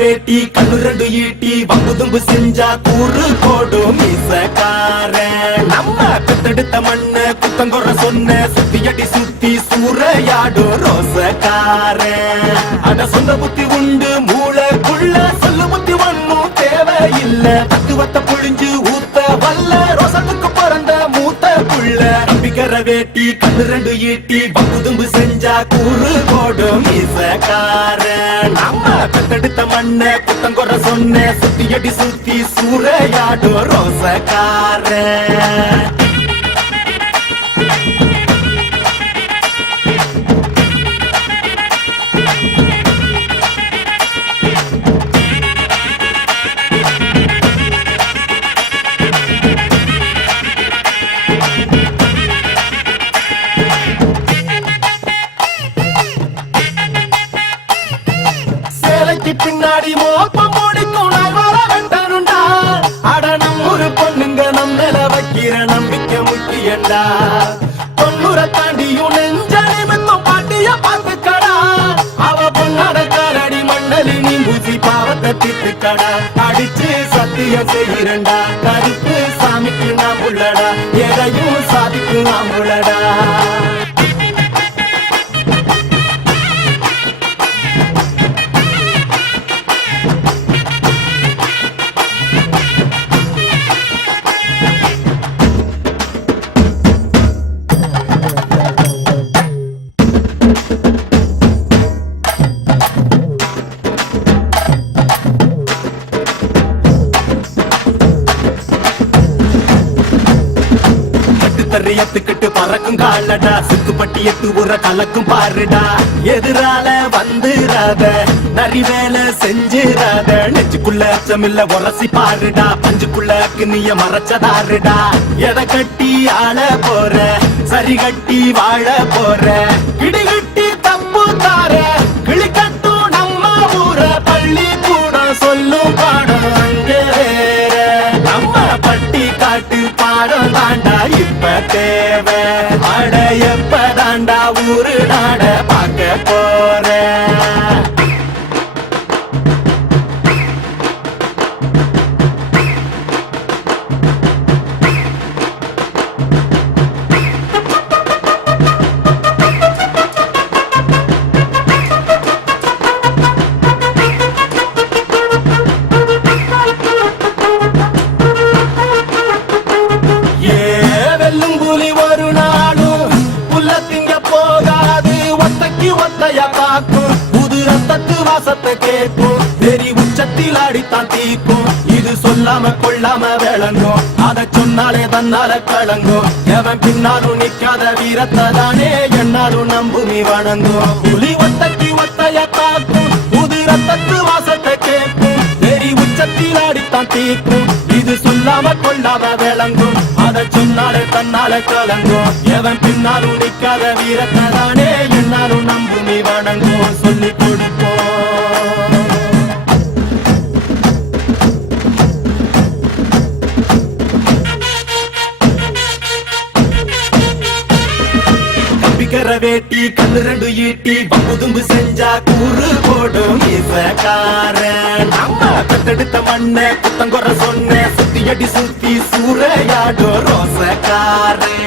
வேட்டி கண்ணு ரெண்டு ஈட்டி வம்புதும்பு செஞ்சா கூறு போடும் மீசக்காரன். நம்ம பெத்தெடுத்த மண்ணு குத்தங்கொற சொன்ன சுத்தியடி சுத்தி சூறையாடும் ரோசக்காரன். அட சொந்த புத்தி உண்டு மூளைக்குள்ள சொல்லு புத்தி ஒண்ணும் தேவையில்ல. தத்துவத்தை புழிஞ்சு ஊத்த வல்ல ரோசத்துக்கு பிறந்த மூத்த புள்ள. நம்பிக்கிற வேட்டி கண்ணு ரெண்டு ஈட்டி வம்புதும்பு செஞ்சா கூறு போடும் மீசக்காரன். நம்ம பெத்தெடுத்த மண்ண குத்தங்கொற சொன்ன சுத்தியடி சுத்தி சூறையாடும் ரோசக்காரன். பின்னாடி மோப்பம் முடிக்கும் வர வெட்டனுண்டா. அட நம்மூரு பொண்ணுங்க நம்மள வைக்கிற நம்பிக்கை முக்கியண்டா. தொண்ணூற தாண்டியும் நெஞ்ச நிமித்தம் பாட்டிய பார்த்துக்கடா. அவ பொண்ணாட காரடி மண்ணலி நீ பூசி பாவத்தை திட்டுக்கடா. அடிச்சு சத்தியம் செய்கிறண்டா கருப்பு சாமிக்கு நாம் உள்ளடா. எதையும் சாதிக்கு நாம் உள்ளடா. எத்துக்கிட்டு பறக்கும் காலடா. சுத்துப்பட்டி எட்டு உர கலக்கும் பாருடா. எதிரால வந்துராத நரி வேலை செஞ்சிராத. நெஞ்சுக்குள்ள அச்சமில்ல உரசி பாருடா. பஞ்சுக்குள்ள கிண்ணிய மறைச்சதாருடா. எதை கட்டி ஆள போற சரி கட்டி வாழ போற. கிடிகட்டி தப்பு தார கிளி கட்டும் நம்ம ஊர. பள்ளி கூட சொல்லும் பாடம் அங்கே வேற. நம்ம பட்டி காட்டு பாடம் தாண்டா இப்ப தேவை. அட எப்ப தாண்டா ஊரு நாட பார்க்க போற. வெறி உச்சத்தில் அடித்தான் தீக்கும். இது சொல்லாம கொள்ளாம விளங்கும். அதை சொன்னாலே தன்னால கலங்கும். எவன் பின்னாலும் நிக்காத வீரத்தை தானே என்னாலும் நம்புமி வணங்கும். புலி ஒத்தக்கி ஒத்தைய தாக்கும். புது ரத்தத்து வாசத்தை கேட்கும். வெறி உச்சத்தில் அடித்தான் தீக்கும். இது சொல்லாம கொள்ளாம விளங்கும். அதை சொன்னாலே தன்னால கலங்கும். எவன் பின்னாலும் நிக்காத வீரத்தை தானே என்னாலும் நம்புமி வணங்கும். சொல்லி கொடுப்போம். வேட்டி கண்ணு ரெண்டு ஈட்டி வம்புதும்பு செஞ்சா கூறு போடும் மீசக்காரன். நம்ம பெத்தெடுத்த மண்ண குத்தங்கொற சொன்ன சுத்தியடி சுத்தி சூறையாடும் ரோசக்காரன்.